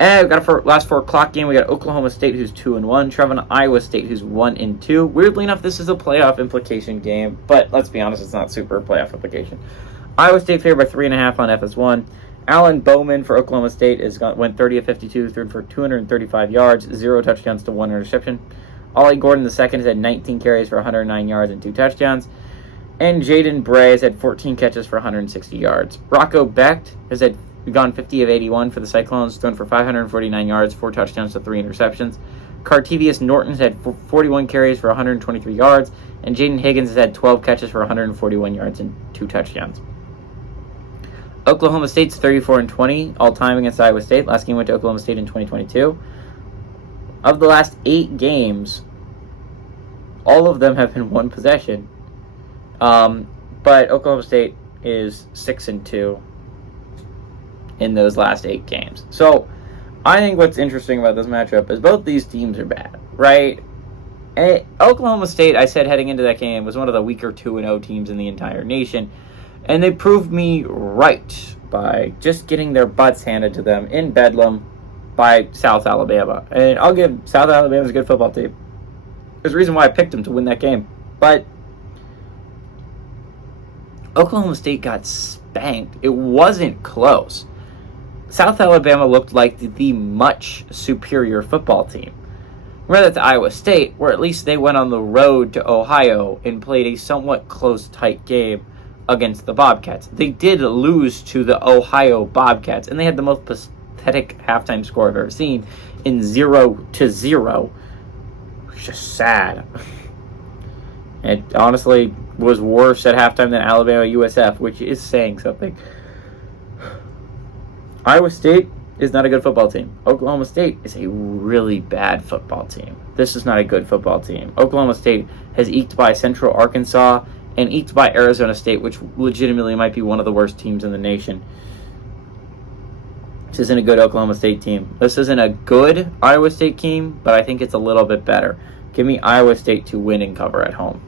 And we've got a last 4 o'clock game. We got Oklahoma State, who's 2-1. Traveling to Iowa State, who's 1-2. Weirdly enough, this is a playoff implication game, but let's be honest, it's not super playoff implication. Iowa State favored by 3.5 on FS1. Alan Bowman for Oklahoma State went 30 of 52, threw for 235 yards, 0 touchdowns to 1 interception. Ollie Gordon II has had 19 carries for 109 yards and 2 touchdowns. And Jaden Bray has had 14 catches for 160 yards. Rocco Becht has gone 50 of 81 for the Cyclones, thrown for 549 yards, 4 touchdowns to 3 interceptions. Cartevius Norton has had 41 carries for 123 yards, and Jaden Higgins has had 12 catches for 141 yards and 2 touchdowns. Oklahoma State's 34-20 all-time against Iowa State. Last game went to Oklahoma State in 2022. Of the last 8 games, all of them have been 1 possession. But Oklahoma State is 6-2 in those last 8 games. So I think what's interesting about this matchup is both these teams are bad, right? And Oklahoma State, I said heading into that game, was one of the weaker 2-0 teams in the entire nation. And they proved me right by just getting their butts handed to them in Bedlam by South Alabama. And I'll give South Alabama a good football team. There's a reason why I picked them to win that game. But Oklahoma State got spanked. It wasn't close. South Alabama looked like the much superior football team. Rather to Iowa State, where at least they went on the road to Ohio and played a somewhat close, tight game against the Bobcats. They did lose to the Ohio Bobcats, and they had the most pathetic halftime score I've ever seen in 0-0. It's just sad. It honestly was worse at halftime than Alabama USF, which is saying something. Iowa State is not a good football team. Oklahoma State is a really bad football team. This is not a good football team. Oklahoma State has eked by Central Arkansas and eked by Arizona State, which legitimately might be one of the worst teams in the nation. This isn't a good Oklahoma State team. This isn't a good Iowa State team, but I think it's a little bit better. Give me Iowa State to win and cover at home.